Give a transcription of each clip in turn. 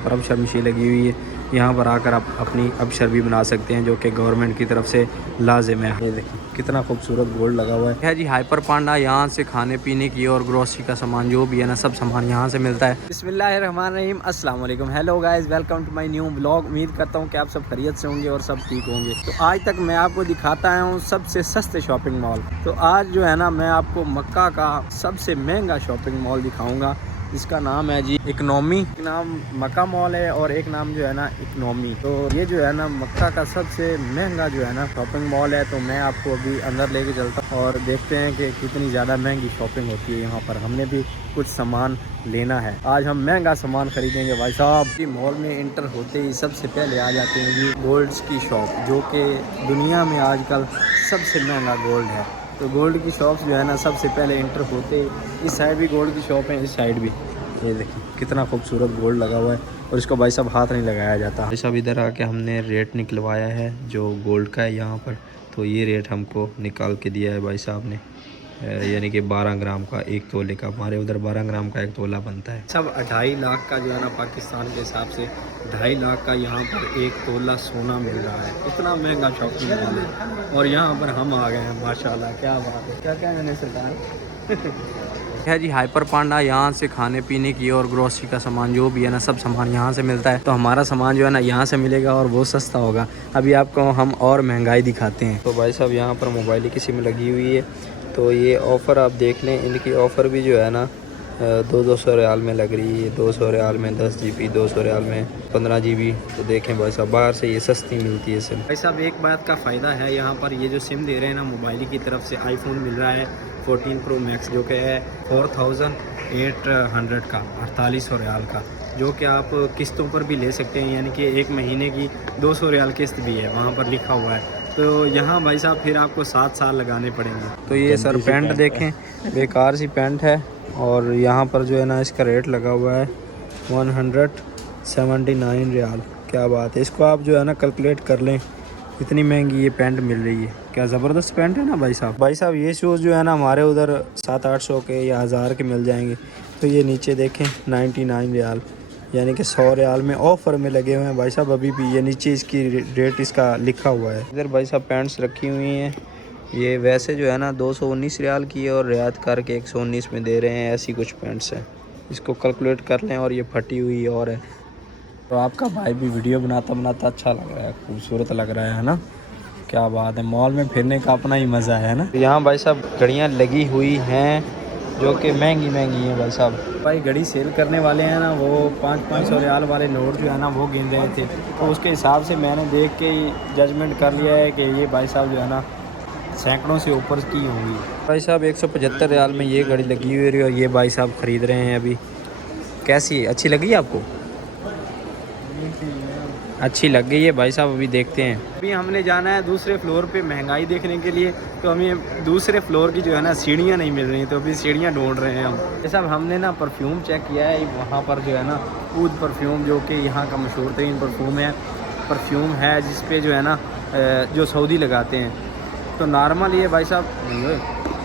पर Absher machine लगी हुई है। यहाँ पर आकर आप अपनी अबशर भी बना सकते हैं जो कि गवर्नमेंट की तरफ से लाजिम है। ये देखिए कितना खूबसूरत बोर्ड लगा हुआ है जी हाइपर पांडा। यहाँ से खाने पीने की और ग्रोसरी का सामान जो भी है ना, सब सामान यहाँ से मिलता है। बिस्मिल्लाहिर्रहमानिर्रहीम, अस्सलाम वालेकुम, hello guys, welcome to my new blog. उम्मीद करता हूँ कि आप सब खैरियत से होंगे और सब ठीक होंगे। तो आज तक मैं आपको दिखाता आया हूँ सबसे सस्ते शॉपिंग मॉल। तो आज जो है ना, मैं आपको मक्का का सबसे महंगा शॉपिंग मॉल दिखाऊँगा। इसका नाम है जी इकनॉमी। एक नाम मक्का मॉल है और एक नाम जो है ना इकनॉमी। तो ये जो है ना मक्का का सबसे महंगा जो है ना शॉपिंग मॉल है। तो मैं आपको अभी अंदर लेके चलता हूँ और देखते हैं कि कितनी ज़्यादा महंगी शॉपिंग होती है यहाँ पर। हमने भी कुछ सामान लेना है, आज हम महंगा सामान खरीदेंगे भाई साहब। मॉल में इंटर होते ही सबसे पहले आ जाते हैं जी गोल्ड्स की शॉप, जो कि दुनिया में आजकल सबसे महंगा गोल्ड है। तो गोल्ड की शॉप्स जो है ना, सबसे पहले इंटर होते ही इस साइड भी गोल्ड की शॉप है, इस साइड भी। ये देखिए कितना खूबसूरत गोल्ड लगा हुआ है और इसको भाई साहब हाथ नहीं लगाया जाता। भाई साहब इधर आके हमने रेट निकलवाया है जो गोल्ड का है यहाँ पर। तो ये रेट हमको निकाल के दिया है भाई साहब ने, यानी कि 12 ग्राम का 1 तोले का। हमारे उधर 12 ग्राम का 1 तोला बनता है। सब 2.5 लाख का जो है ना, पाकिस्तान के हिसाब से 2.5 लाख का यहाँ पर 1 तोला सोना मिल रहा है। इतना महंगा शॉपिंग मॉल है और यहाँ पर हम आ गए हैं माशाल्लाह। क्या बात है, क्या क्या मैंने सरकार है जी हाइपर पांडा। यहाँ से खाने पीने की और ग्रोसरी का सामान जो भी है ना, सब सामान यहाँ से मिलता है। तो हमारा सामान जो है ना यहाँ से मिलेगा और वो सस्ता होगा। अभी आपको हम और महंगाई दिखाते हैं। तो भाई साहब यहाँ पर मोबाइल की सिम लगी हुई है। तो ये ऑफ़र आप देख लें, इनकी ऑफ़र भी जो है ना 200 रियाल में लग रही है। 200 रियाल में 10 GB, 200 रियाल में 15 GB। तो देखें भाई साहब, बाहर से ये सस्ती मिलती है सिम। भाई साहब एक बात का फ़ायदा है यहाँ पर, ये जो सिम दे रहे हैं ना मोबाइल की तरफ से, आईफोन मिल रहा है 14 Pro Max जो कि है 4800 का, 4800 रियाल का, जो कि आप किस्तों पर भी ले सकते हैं। यानी कि 1 महीने की 200 रियाल किस्त भी है, वहाँ पर लिखा हुआ है। तो यहाँ भाई साहब फिर आपको 7 साल लगाने पड़ेंगे। तो ये सर पैंट देखें, बेकार सी पैंट है। और यहाँ पर जो है ना इसका रेट लगा हुआ है 179 रियाल। क्या बात है, इसको आप जो है ना कैलकुलेट कर लें, इतनी महंगी ये पैंट मिल रही है। क्या ज़बरदस्त पैंट है ना भाई साहब। भाई साहब ये शूज़ जो है ना हमारे उधर 700-800 के या 1000 के मिल जाएंगे। तो ये नीचे देखें 99 रियाल, यानी कि 100 रियाल में ऑफ़र में लगे हुए हैं भाई साहब। अभी भी ये नीचे इसकी रेट इसका लिखा हुआ है। इधर भाई साहब पैंट्स रखी हुई हैं। ये वैसे जो है ना 219 रियाल की है और रियायत करके 119 में दे रहे हैं। ऐसी कुछ पैंट्स हैं, इसको कैलकुलेट कर लें। और ये फटी हुई और है। तो आपका भाई भी वीडियो बनाता बनाता अच्छा लग रहा है, खूबसूरत लग रहा है ना। क्या बात है, मॉल में फिरने का अपना ही मज़ा है ना। यहाँ भाई साहब घड़ियाँ लगी हुई हैं जो कि महंगी हैं भाई साहब। भाई घड़ी सेल करने वाले हैं ना, वो 500 रियाल वाले नोट जो है ना वो गिन रहे थे। तो उसके हिसाब से मैंने देख के जजमेंट कर लिया है कि ये भाई साहब जो है ना सैकड़ों से ऊपर की होंगी। भाई साहब 175 रियाल में ये घड़ी लगी हुई है और ये भाई साहब ख़रीद रहे हैं अभी। कैसी, अच्छी लगी आपको? अच्छी लग गई है भाई साहब। अभी देखते हैं। अभी हमने जाना है दूसरे फ्लोर पे महंगाई देखने के लिए। तो हमें दूसरे फ्लोर की जो है ना सीढ़ियाँ नहीं मिल रही, तो अभी सीढ़ियाँ ढूंढ रहे हैं हम। ये सब हमने ना परफ्यूम चेक किया है। वहाँ पर जो है ना ऊद परफ्यूम, जो कि यहाँ का मशहूर तरीन परफ्यूम है जिस पे जो है ना जो सऊदी लगाते हैं। तो नॉर्मल ये भाई साहब नहीं,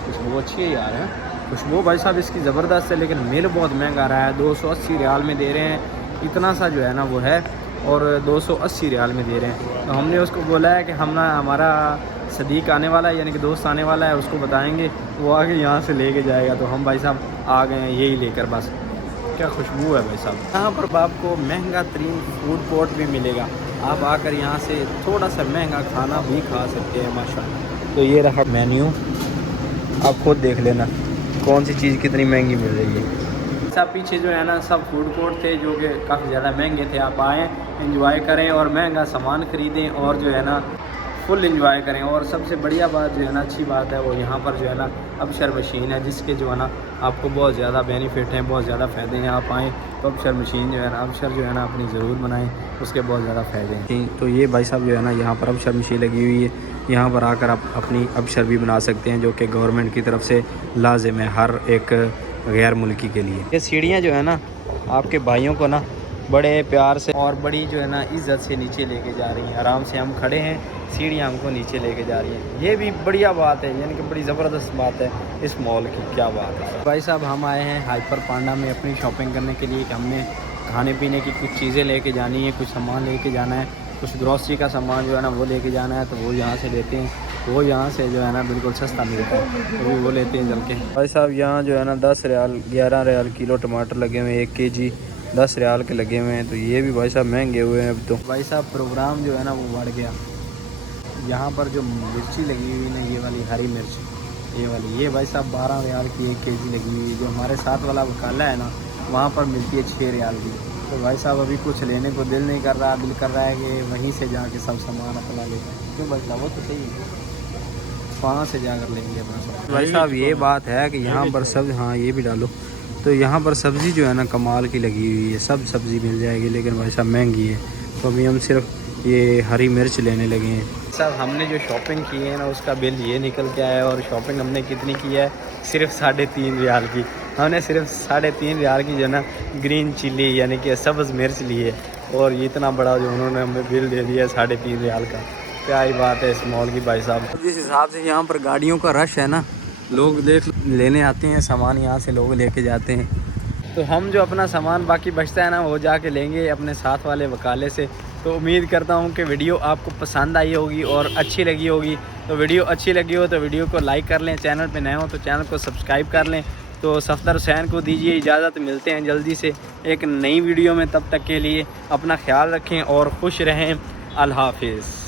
खुशबू अच्छी है यार है। खुशबू भाई साहब इसकी ज़बरदस्त है, लेकिन मिल बहुत महंगा रहा है। 280 रियाल में दे रहे हैं, इतना सा जो है ना वो है, और 280 रियाल में दे रहे हैं। तो हमने उसको बोला है कि हम ना, हमारा सदीक आने वाला है, यानी कि दोस्त आने वाला है, उसको बताएंगे, वो आगे यहाँ से लेके जाएगा। तो हम भाई साहब आ गए हैं यही लेकर। बस क्या खुशबू है भाई साहब। यहाँ पर आपको महंगा तरीन फूड कोर्ट भी मिलेगा। आप आकर यहाँ से थोड़ा सा महंगा खाना भी खा सकते हैं माशाल्लाह। तो ये रहा मेन्यू, आप खुद देख लेना कौन सी चीज़ कितनी महंगी मिल रही है। सब पीछे जो है ना सब फूड कोर्ट थे जो कि काफ़ी ज़्यादा महंगे थे। आप आएँ, एंजॉय करें और महंगा सामान ख़रीदें और जो है ना फुल एंजॉय करें। और सबसे बढ़िया बात जो है ना, अच्छी बात है, वो यहाँ पर जो है ना अबशर मशीन है, जिसके जो है ना आपको बहुत ज़्यादा बेनिफिट हैं, बहुत ज़्यादा फ़ायदे हैं। आप आएँ तो अबशर मशीन जो है ना, अबशर जो है ना अपनी ज़रूर बनाएँ, उसके बहुत ज़्यादा फ़ायदे हैं। तो ये भाई साहब जो है ना यहाँ पर अबशर मशीन लगी हुई है। यहाँ पर आकर आप अपनी अबशर भी बना सकते हैं जो कि गवर्नमेंट की तरफ से लाजिम है हर एक गैर मुल्की के लिए। ये सीढ़ियाँ जो है ना आपके भाइयों को ना बड़े प्यार से और बड़ी जो है ना इज़्ज़त से नीचे लेके जा रही हैं। आराम से हम खड़े हैं, सीढ़ियाँ हमको नीचे लेके जा रही हैं। ये भी बढ़िया बात है, यानी कि बड़ी ज़बरदस्त बात है इस मॉल की। क्या बात है भाई साहब। हम आए हैं हाइपर पांडा में अपनी शॉपिंग करने के लिए। कि हमने खाने पीने की कुछ चीज़ें लेके जानी है, कुछ सामान लेके जाना है, कुछ ग्रॉसरी का सामान जो है ना वो लेके जाना है, तो वो यहाँ से लेते हैं। वो यहाँ से जो है ना बिल्कुल सस्ता मिलता है, तो भी वो लेते हैं चल के। भाई साहब यहाँ जो है ना 10 रियाल 11 रियाल किलो टमाटर लगे हुए हैं, 1 kg 10 रियाल के लगे हुए हैं। तो ये भी भाई साहब महंगे हुए हैं अब तो। भाई साहब प्रोग्राम जो है ना वो बढ़ गया। यहाँ पर जो मिर्ची लगी हुई ना, ये वाली हरी मिर्च, ये वाली, ये भाई साहब 12 रियाल की 1 kg लगी हुई है। जो हमारे साथ वाला वकाला है ना, वहाँ पर मिलती है 6 रियाल की। तो भाई साहब अभी कुछ लेने को दिल नहीं कर रहा, दिल कर रहा है कि वहीं से जाके सब सामान अपना लेते हैं। क्यों भाई साहब, वो तो सही है, वहाँ से जाकर लेंगे अपना सब। भाई साहब ये बात है कि यहाँ पर सब, हाँ ये भी डालो, तो यहाँ पर सब्ज़ी जो है ना कमाल की लगी हुई है, सब सब्ज़ी मिल जाएगी, लेकिन भाई साहब महंगी है। तो अभी हम सिर्फ ये हरी मिर्च लेने लगे हैं। साहब हमने जो शॉपिंग की है ना उसका बिल ये निकल के आया है, और शॉपिंग हमने कितनी की है, सिर्फ 3.5 रियाल की। हमने सिर्फ 3.5 रियाल की जो ना ग्रीन चिली यानी कि सब्ज़ मिर्च ली है, और ये इतना बड़ा जो उन्होंने हमें बिल दे दिया है 3.5 रियाल का। क्या ही बात है इस मॉल की भाई साहब। जिस हिसाब से यहाँ पर गाड़ियों का रश है ना, लोग देख लेने आते हैं सामान, यहाँ से लोग लेके जाते हैं। तो हम जो अपना सामान बाकी बचता है ना वो जाके लेंगे अपने साथ वाले वकाले से। तो उम्मीद करता हूँ कि वीडियो आपको पसंद आई होगी और अच्छी लगी होगी। तो वीडियो अच्छी लगी हो तो वीडियो को लाइक कर लें, चैनल पे नए हो तो चैनल को सब्सक्राइब कर लें। तो सफदर हुसैन को दीजिए इजाज़त, मिलते हैं जल्दी से एक नई वीडियो में। तब तक के लिए अपना ख्याल रखें और खुश रहें। अल्लाह हाफिज़।